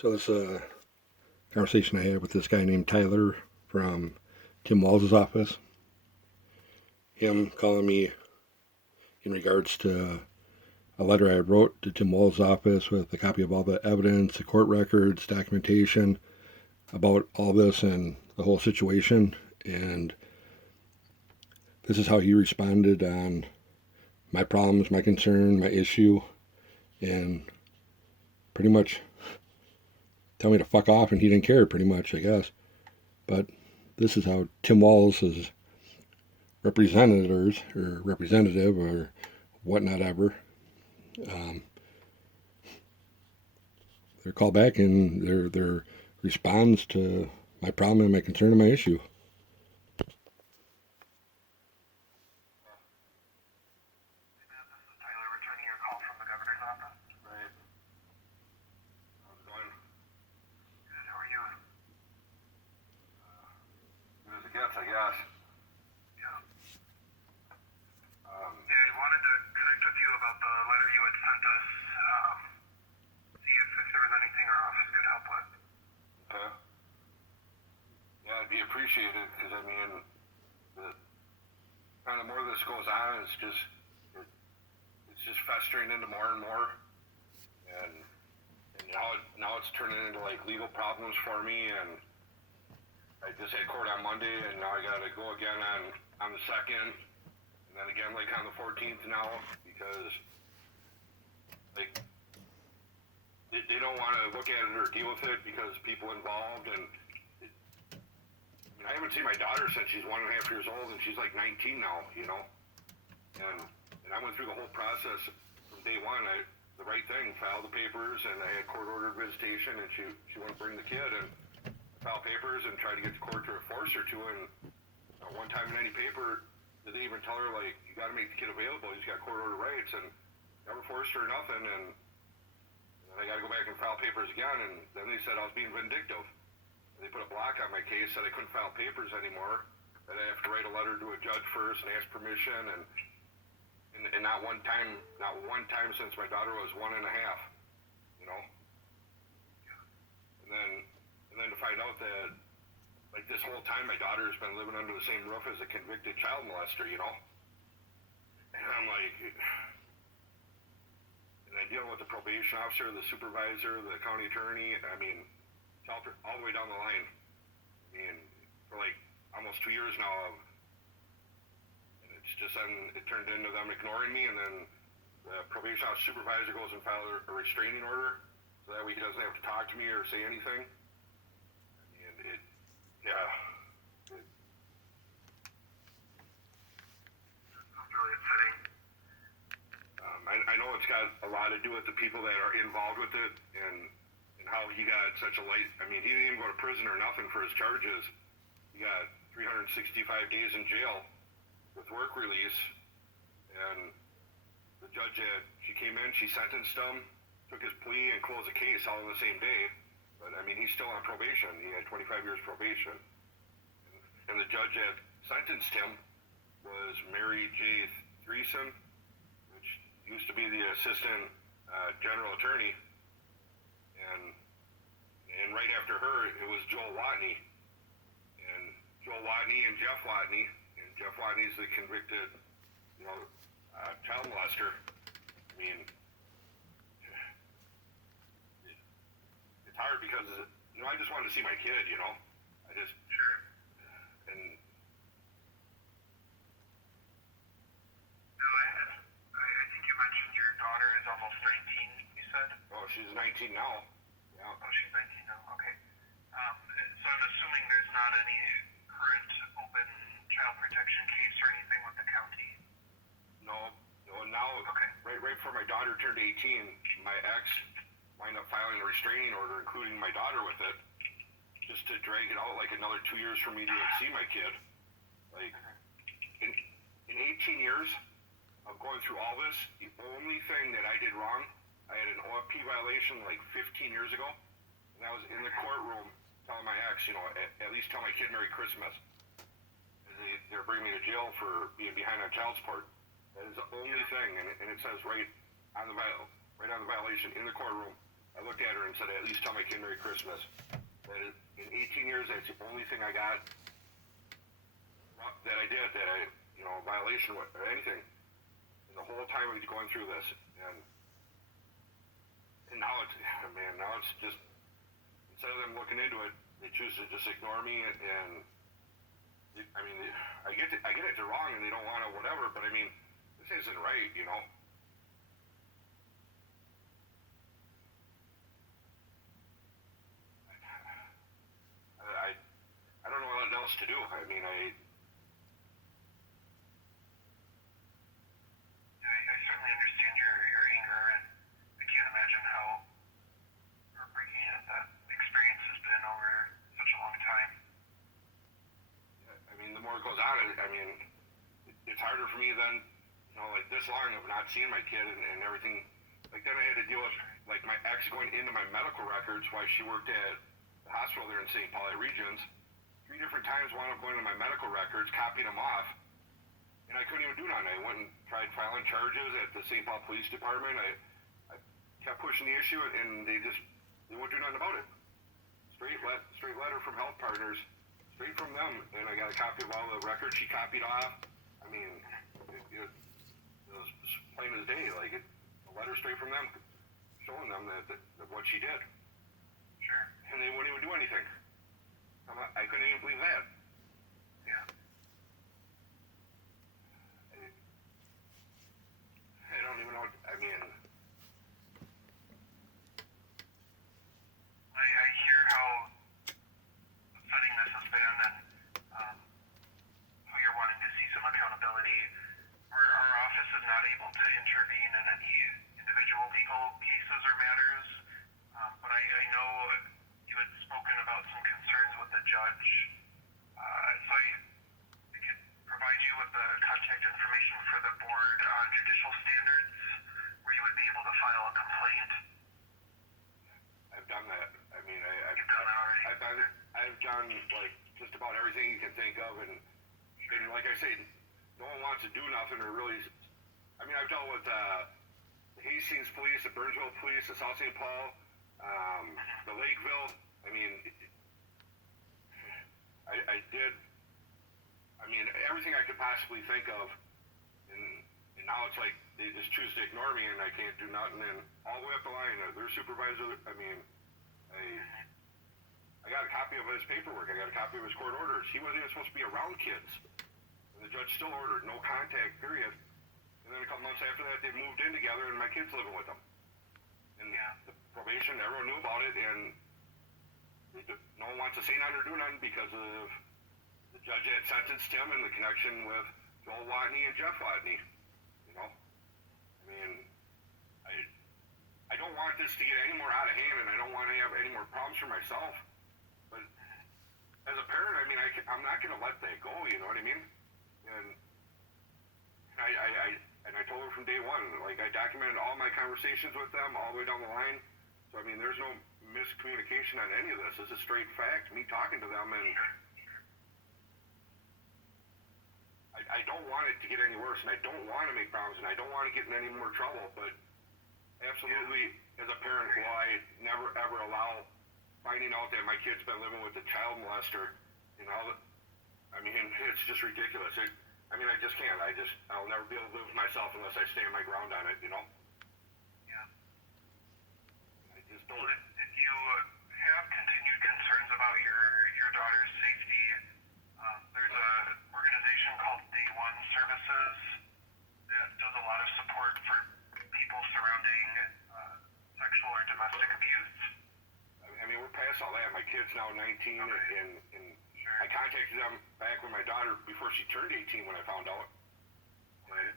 So this conversation I had with this guy named Tyler from Tim Walz's office. Him calling me in regards to a letter I wrote to Tim Walz's office with a copy of all the evidence, the court records, documentation about all this and the whole situation. And this is how he responded on my problems, my concern, my issue, and pretty much tell me to fuck off, and he didn't care pretty much, I guess. But this is how Tim Walz's representatives or representative or whatnot ever, their call back and their response to my problem and my concern and my issue. I guess. Yeah. Yeah, I wanted to connect with you about the letter you had sent us. See if there was anything our office could help with. Okay. Yeah, it'd be appreciated because I mean, the kind of more this goes on, it's just festering into more and more, and now it's turning into like legal problems for me and. I just had court on Monday, and now I gotta go again on the 2nd, and then again like on the 14th now, because like they don't want to look at it or deal with it because people involved, and I haven't seen my daughter since she's 1.5 years old, and she's like 19 now, you know, and I went through the whole process from day one. The right thing, filed the papers, and I had court-ordered visitation, and she wouldn't bring the kid, and file papers and try to get the court to force her to, and one time in any paper, did they even tell her, like, you gotta make the kid available, he's got court order rights, and never forced her or nothing, and I gotta go back and file papers again, and then they said I was being vindictive. They put a block on my case, said I couldn't file papers anymore, that I have to write a letter to a judge first and ask permission, and not one time since my daughter was 1.5, you know? And then to find out that, like, this whole time my daughter's been living under the same roof as a convicted child molester, you know? And I'm like, and then dealing with the probation officer, the supervisor, the county attorney, I mean, all the way down the line. I mean, for like almost 2 years now, and it's just then it turned into them ignoring me, and then the probation officer supervisor goes and files a restraining order, so that way he doesn't have to talk to me or say anything. Yeah. It's really upsetting. I know it's got a lot to do with the people that are involved with it and how he got such a light. I mean, he didn't even go to prison or nothing for his charges. He got 365 days in jail with work release. And the judge she came in, she sentenced him, took his plea, and closed the case all in the same day. But, I mean, he's still on probation. He had 25 years probation. And the judge that sentenced him was Mary J. Threeson, which used to be the assistant general attorney. And right after her, it was Joel Watney. And Joel Watney and Jeff Watney. And Jeff Watney's the convicted, child molester. I mean, hard because I just wanted to see my kid, I just sure. And no, I think you mentioned your daughter is almost 19, you said? Oh, she's 19 now. Yeah. Oh, she's 19 now. Okay. So I'm assuming there's not any current open child protection case or anything with the county. No, now okay. Right before my daughter turned 18, my ex wind up filing a restraining order, including my daughter with it, just to drag it out like another 2 years for me to see my kid. Like, in 18 years of going through all this, the only thing that I did wrong, I had an OFP violation like 15 years ago, and that was in the courtroom telling my ex, at least tell my kid Merry Christmas. They're bringing me to jail for being behind on child support. That is the only thing, and it says right on the violation in the courtroom, I looked at her and said, at least tell my kid Merry Christmas. That is, in 18 years, that's the only thing I got that I did, that I, violation or anything. And the whole time we was going through this. And now it's, man, now it's just, instead of them looking into it, they choose to just ignore me and I mean, I get it, they're wrong and they don't want to whatever, but I mean, this isn't right, I don't know what else to do. I mean, I certainly understand your anger, and I can't imagine how heartbreaking that experience has been over such a long time. I mean, the more it goes on, I mean, it's harder for me than, like this long of not seeing my kid and everything. Like then I had to deal with like my ex going into my medical records while she worked at the hospital there in St. Paul Regions. 3 different times wound up going to my medical records, copying them off, and I couldn't even do nothing. I went and tried filing charges at the St. Paul Police Department. I kept pushing the issue, and they wouldn't do nothing about it. Straight letter from Health Partners, straight from them, and I got a copy of all the records she copied off. I mean, it was plain as day, like a letter straight from them, showing them that what she did. Sure. And they wouldn't even do anything. I couldn't even believe that. Yeah. I don't even know. I mean, I hear how upsetting this has been, and how you're wanting to see some accountability. Our office is not able to intervene in any individual legal cases or matters, but I know you had spoken about some concerns with the judge, so I could provide you with the contact information for the board on judicial standards, where you would be able to file a complaint. I've done that. I mean, You've done that already? I've done like just about everything you can think of, and like I say, no one wants to do nothing or really. I mean, I've dealt with the Hastings Police, the Burnsville Police, the South St. Paul, the Lakeville. I mean, I did. I mean, everything I could possibly think of, and now it's like they just choose to ignore me, and I can't do nothing. And all the way up the line, their supervisor. I mean, I got a copy of his paperwork. I got a copy of his court orders. He wasn't even supposed to be around kids. And the judge still ordered no contact, period. And then a couple months after that, they moved in together, and my kid's living with them. And the probation, everyone knew about it, and no one wants to say nothing or do nothing because of the judge had sentenced him in the connection with Joel Watney and Jeff Watney. I mean, I don't want this to get any more out of hand, and I don't want to have any more problems for myself. But as a parent, I mean, I'm not going to let that go, you know what I mean? And I told her from day one, like I documented all my conversations with them all the way down the line. So I mean, there's no miscommunication on any of this. This is straight fact, me talking to them, and I don't want it to get any worse, and I don't want to make problems, and I don't want to get in any more trouble, but absolutely, as a parent, will I never ever allow finding out that my kid's been living with a child molester, I mean, it's just ridiculous. I mean, I just can't. I'll never be able to live with myself unless I stand my ground on it, Yeah. I just don't. If you have continued concerns about your daughter's safety, there's an organization called Day One Services that does a lot of support for people surrounding sexual or domestic abuse. I mean, we're past all that. My kid's now 19, okay. and sure. I contacted them back when my daughter, before she turned 18, when I found out. Right.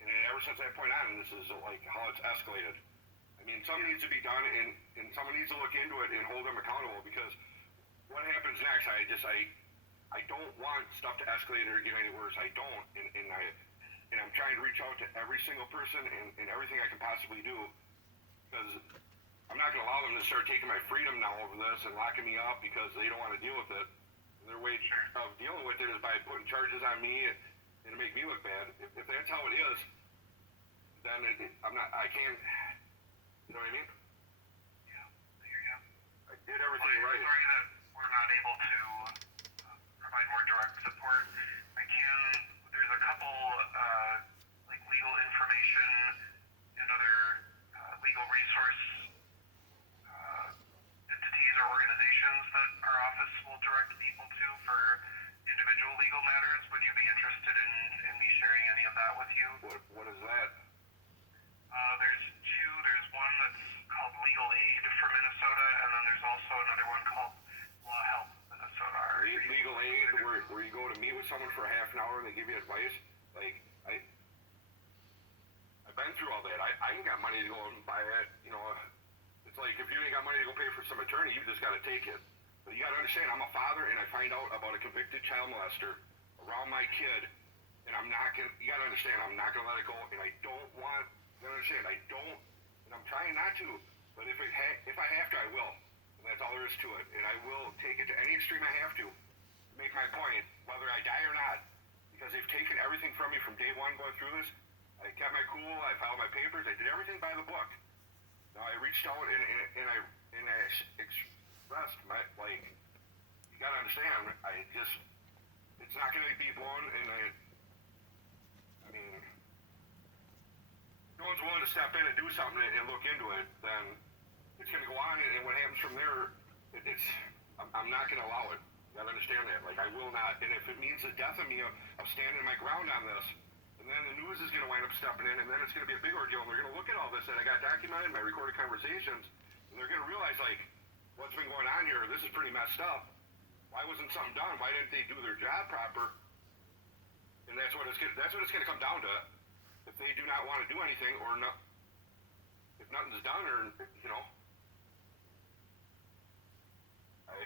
And ever since that point on, this is like how it's escalated. I mean, something needs to be done, and someone needs to look into it and hold them accountable, because what happens next? I don't want stuff to escalate or get any worse. I don't, and I'm trying to reach out to every single person and everything I can possibly do, because I'm not going to allow them to start taking my freedom now over this and locking me up because they don't want to deal with it. And their way of dealing with it is by putting charges on me and to make me look bad. If that's how it is, then I can't, you know what I mean? absolutely right. Sorry that we're not able to provide more direct support. There's a couple like legal information and other legal resource entities or organizations that our office will direct people to for individual legal matters. Would you be interested in me sharing any of that with you? What is that? There's two. There's one that's called Legal Aid for Minnesota, and then there's also another one called Law Help Minnesota. Legal Aid, where you go to meet with someone for a half an hour and they give you advice. Like I've been through all that. I ain't got money to go and buy that. You know, it's like if you ain't got money to go pay for some attorney, you just got to take it. But you got to understand, I'm a father, and I find out about a convicted child molester around my kid, and I'm not gonna. You got to understand, I'm not gonna let it go, and I don't want. You understand? I don't, and I'm trying not to. But if I have to, I will. And that's all there is to it. And I will take it to any extreme I have to make my point, whether I die or not. Because they've taken everything from me from day one going through this. I kept my cool. I filed my papers. I did everything by the book. Now I reached out and I expressed my like. You gotta understand. It's not gonna be blown. And I mean. No one's willing to step in and do something and look into it, then it's going to go on, and what happens from there, I'm not going to allow it. You got to understand that. Like, I will not. And if it means the death of me, of standing my ground on this, and then the news is going to wind up stepping in, and then it's going to be a big ordeal, and they're going to look at all this that I got documented, my recorded conversations, and they're going to realize, like, what's been going on here, this is pretty messed up. Why wasn't something done? Why didn't they do their job proper? And that's what it's going to come down to. If they do not want to do anything, or not, if nothing's done, or you know, I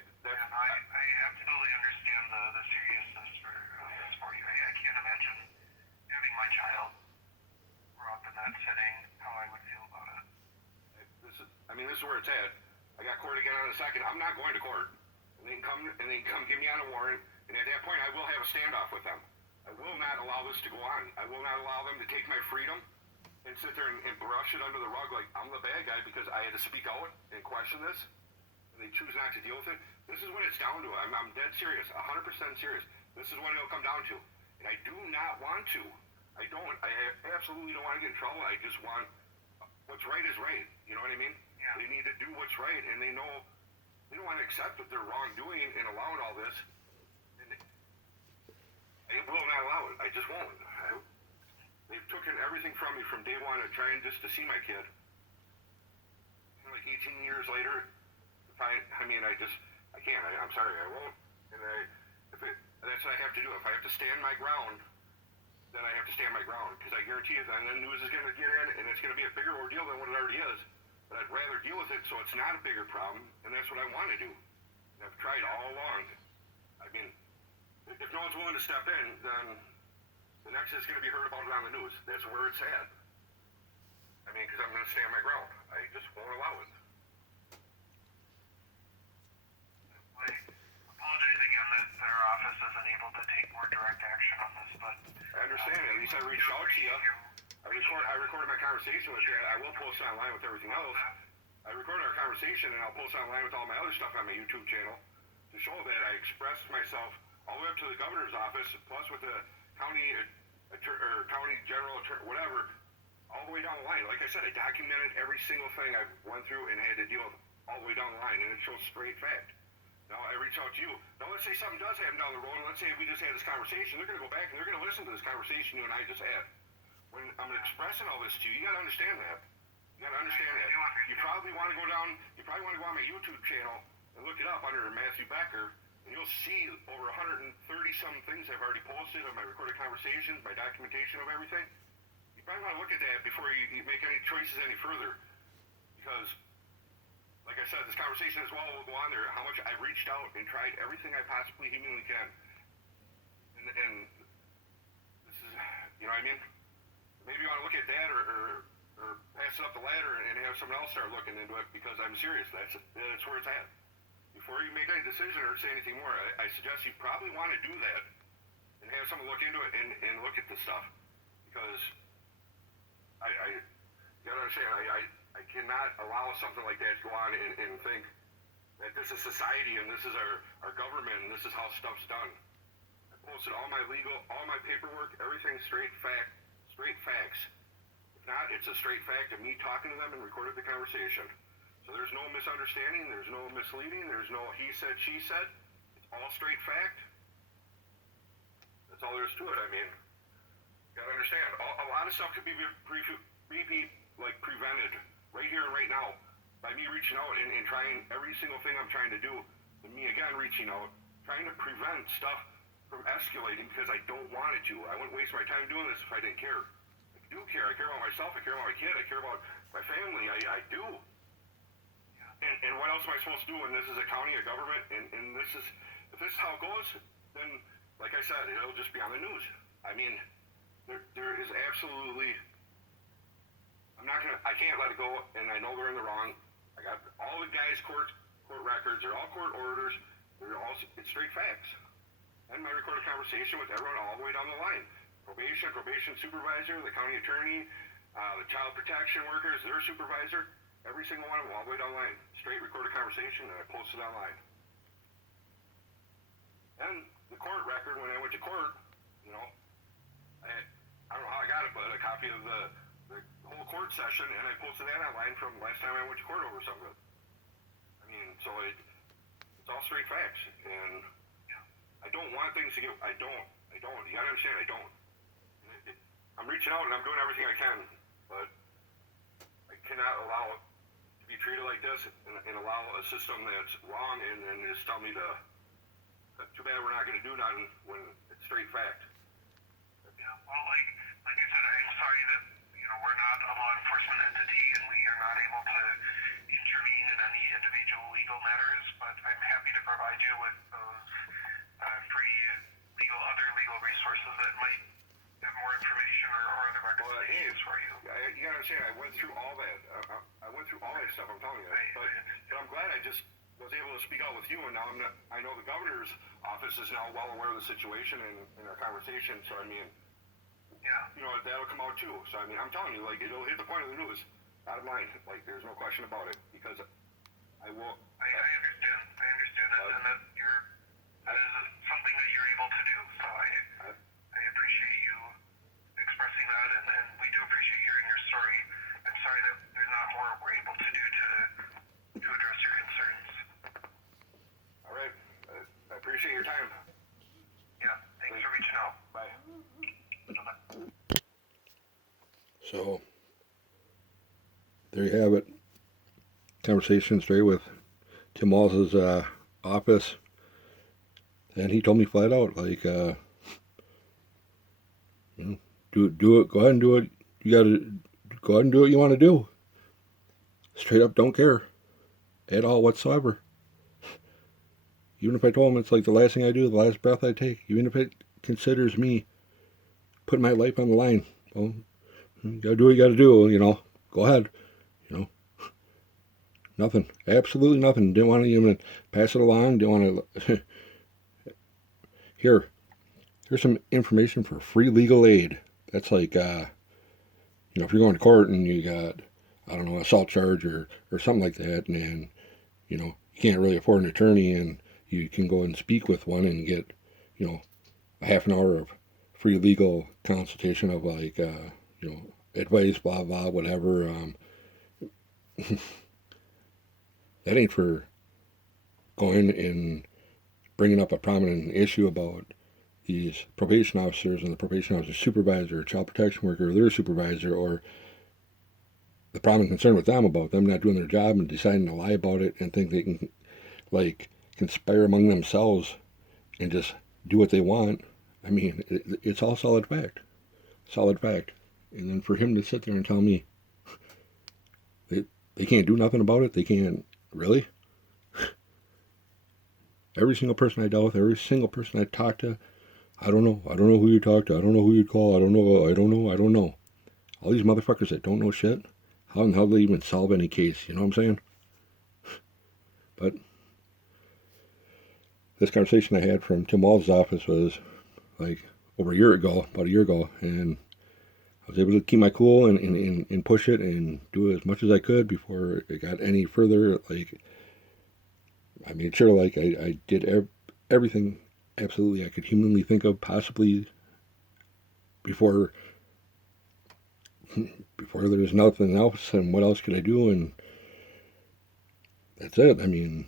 absolutely understand the seriousness for you. I can't imagine having my child grow up in that setting, how I would feel about it. This is where it's at. I got court again on the 2nd. I'm not going to court. And they can come give me on a warrant, and at that point, I will have a standoff with them. I will not allow this to go on. I will not allow them to take my freedom and sit there and brush it under the rug like I'm the bad guy because I had to speak out and question this, and they choose not to deal with it. This is what it's down to. I'm dead serious, 100% serious. This is what it'll come down to. And I do not want to. I absolutely don't want to get in trouble. I just want what's right is right. You know what I mean? Yeah. They need to do what's right, and they know they don't want to accept that they're wrongdoing and allowing all this. I will not allow it. I just won't. They've taken everything from me from day one of trying just to see my kid. And like 18 years later, I can't. I'm sorry, I won't. And that's what I have to do. If I have to stand my ground, then I have to stand my ground. Because I guarantee you then the news is going to get in, and it's going to be a bigger ordeal than what it already is. But I'd rather deal with it so it's not a bigger problem, and that's what I want to do. And I've tried all along. I mean, if no one's willing to step in, then the next is going to be heard about it on the news. That's where it's at. I mean, because I'm going to stand my ground. I just won't allow it. I apologize again that our office isn't able to take more direct action on this, but I understand it. At least I reached out to you. I recorded my conversation with you. I will post it online with everything else. I recorded our conversation, and I'll post it online with all my other stuff on my YouTube channel to show that I expressed myself all the way up to the governor's office, plus with the county general attorney, whatever, all the way down the line. Like I said, I documented every single thing I went through and had to deal with all the way down the line, and it shows straight fact. Now I reach out to you. Now let's say something does happen down the road, and let's say we just had this conversation. They're going to go back and they're going to listen to this conversation you and I just had. When I'm expressing all this to you, you got to understand that. You got to understand that. You probably want to go down. You probably want to go on my YouTube channel and look it up under Matthew Becker. And you'll see over 130 some things I've already posted of my recorded conversations, my documentation of everything. You probably want to look at that before you make any choices any further. Because, like I said, this conversation as well will go on there, how much I've reached out and tried everything I possibly humanly can. And this is, you know what I mean? Maybe you want to look at that or pass it up the ladder and have someone else start looking into it because I'm serious. That's where it's at. Before you make any decision or say anything more, I suggest you probably want to do that and have someone look into it and look at the stuff. Because you gotta understand, I cannot allow something like that to go on and think that this is society and this is our government and this is how stuff's done. I posted all my paperwork, everything straight facts. If not, it's a straight fact of me talking to them and recorded the conversation. So there's no misunderstanding, there's no misleading, there's no he said, she said. It's all straight fact. That's all there is to it. I mean, you gotta understand, a lot of stuff could be prevented right here and right now by me reaching out and trying every single thing I'm trying to do, and me again reaching out, trying to prevent stuff from escalating because I don't want it to. I wouldn't waste my time doing this if I didn't care. I do care. I care about myself. I care about my kid. I care about my family. I do. And what else am I supposed to do when this is a county, a government, and if this is how it goes, then, like I said, it'll just be on the news. I mean, there is absolutely, I can't let it go, and I know they're in the wrong. I got all the guys' court records, they're all court orders, it's straight facts. And my recorded conversation with everyone all the way down the line. Probation supervisor, the county attorney, the child protection workers, their supervisor, every single one of them all the way down the line. Straight recorded conversation, and I posted online. And the court record, when I went to court, you know, I don't know how I got it, but a copy of the whole court session, and I posted that online from last time I went to court over something. I mean, so it's all straight facts, and I don't want things to get, I don't, you gotta understand, I don't. I'm reaching out and I'm doing everything I can, but I cannot allow it to be treated like this and allow a system that's wrong and just tell me too bad we're not gonna do nothing when it's straight fact. Yeah, well, like I said, I'm sorry that, we're not a law enforcement entity and we are not able to intervene in any individual legal matters, but I'm happy to provide you with those free other legal resources that might have more information or other recommendations for you. You gotta understand, I went through all that. I went through all that stuff, I'm telling you. But I'm glad I just was able to speak out with you, and now I know the governor's office is now well aware of the situation and our conversation, so I mean, yeah, that'll come out too. So I mean, I'm telling you, it'll hit the point of the news. Bottom line, there's no question about it, because I will. I understand, and that is something that you're able to do. So I appreciate you expressing that, and we do appreciate hearing your story. I'm sorry that there's not more we're able to do to address your concerns. All right, I appreciate your time. Yeah, thanks for reaching out. Bye. So, there you have it. Conversation straight with Tim Walz's office. And he told me flat out, do it, go ahead and do it. You gotta go ahead and do what you want to do. Straight up, don't care at all whatsoever. Even if I told him it's the last thing I do, the last breath I take, even if it considers me putting my life on the line, well, you gotta do what you gotta do, go ahead, Nothing, absolutely nothing. Didn't want to even pass it along, didn't want to. Here's some information for free legal aid. That's if you're going to court and you got, I don't know, assault charge or something like that, and you can't really afford an attorney, and you can go and speak with one and get, a half an hour of free legal consultation of advice, blah, blah, whatever. That ain't for going and bringing up a prominent issue about these probation officers and the probation officer supervisor, or child protection worker, or their supervisor, or the prominent concern with them about them not doing their job and deciding to lie about it and think they can, conspire among themselves and just do what they want. I mean, it's all solid fact. Solid fact. And then for him to sit there and tell me they can't do nothing about it, they can't, really? Every single person I dealt with, every single person I talked to, I don't know who you talk to, I don't know who you'd call, I don't know. All these motherfuckers that don't know shit, how in the hell do they even solve any case, you know what I'm saying? But this conversation I had from Tim Walz's office was about a year ago, and I was able to keep my cool and push it and do as much as I could before it got any further, I made sure, like, I did everything absolutely I could humanly think of, possibly before there was nothing else. And what else could I do? And that's it. I mean,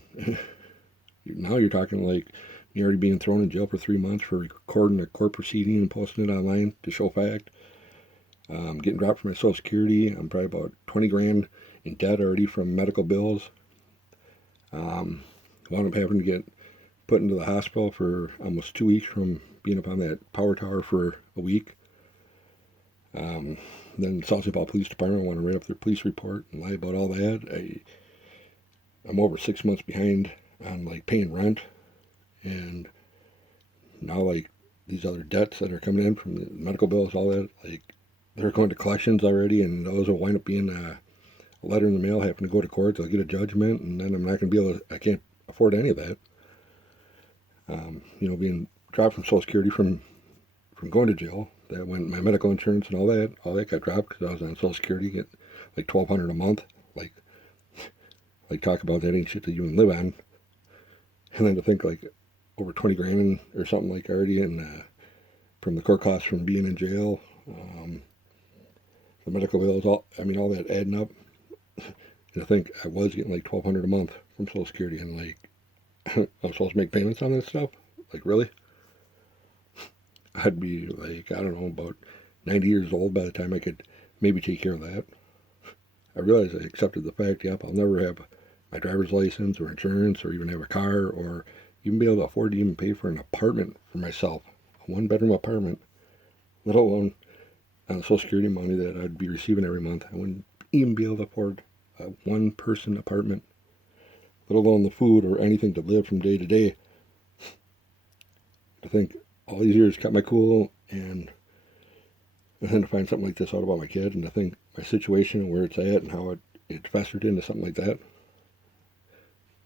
now you're talking like me already being thrown in jail for 3 months for recording a court proceeding and posting it online to show fact. Getting dropped from my Social Security. I'm probably about 20 grand in debt already from medical bills. Wound up having to get put into the hospital for almost 2 weeks from being up on that power tower for a week. Then South St. Paul Police Department want to write up their police report and lie about all that. I'm over 6 months behind on like paying rent, and now like these other debts that are coming in from the medical bills, all that, like they're going to collections already, and those will wind up being a letter in the mail having to go to court. They'll get a judgment, and then I'm not going to be able to, I can't afford any of that. Being dropped from Social Security from going to jail, that went my medical insurance and all that got dropped because I was on Social Security, get like $1,200 a month. Like talk about that ain't shit that you even live on. And then to think like over 20 grand or something like already in from the court costs from being in jail, the medical bills, all that adding up. And I think I was getting like $1,200 a month from Social Security, and like I was supposed to make payments on that stuff. Like really? I'd be like, I don't know, about 90 years old by the time I could maybe take care of that. I realized I accepted the fact, yep, I'll never have my driver's license or insurance or even have a car or even be able to afford to even pay for an apartment for myself, a one-bedroom apartment, let alone on the Social Security money that I'd be receiving every month. I wouldn't even be able to afford a one-person apartment, let alone the food or anything to live from day to day. I think all these years kept my cool, and then to find something like this out about my kid, and to think my situation and where it's at and how it festered into something like that.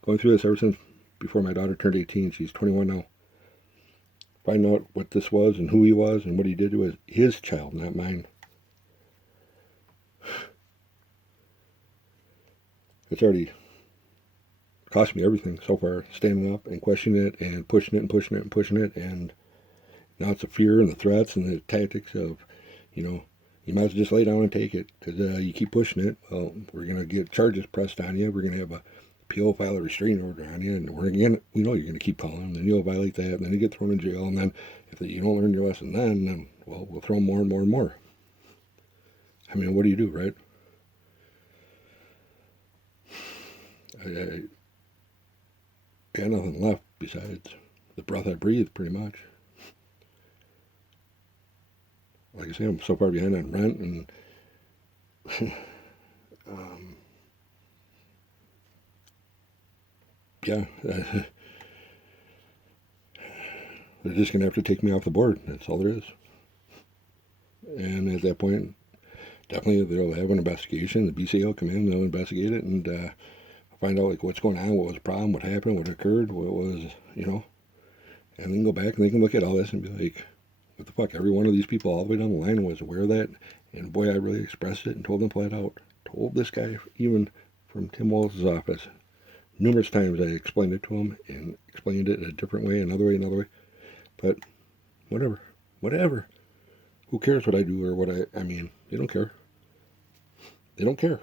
Going through this ever since before my daughter turned 18. She's 21 now. Finding out what this was and who he was and what he did to his child, not mine. It's already cost me everything so far, standing up and questioning it and pushing it and pushing it and pushing it. And now it's the fear and the threats and the tactics of, you might as well just lay down and take it, because you keep pushing it. Well, we're going to get charges pressed on you. We're going to have a PO, file a restraining order on you, and we know you're going to keep calling, and then you'll violate that, and then you get thrown in jail, and then if you don't learn your lesson then well, we'll throw more and more and more. I mean, what do you do, right? I got nothing left besides the breath I breathe, pretty much. Like I say, I'm so far behind on rent, and yeah, they're just going to have to take me off the board. That's all there is. And at that point, definitely they'll have an investigation. The BCA will come in, they'll investigate it, and find out like what's going on, what was the problem, what happened, what occurred, what was, and then go back and they can look at all this and be like, what the fuck, every one of these people all the way down the line was aware of that, and boy, I really expressed it and told them flat out. Told this guy, even from Tim Walz's office, numerous times I explained it to him and explained it in a different way, another way, but whatever. Who cares what I do or what I mean, they don't care. They don't care.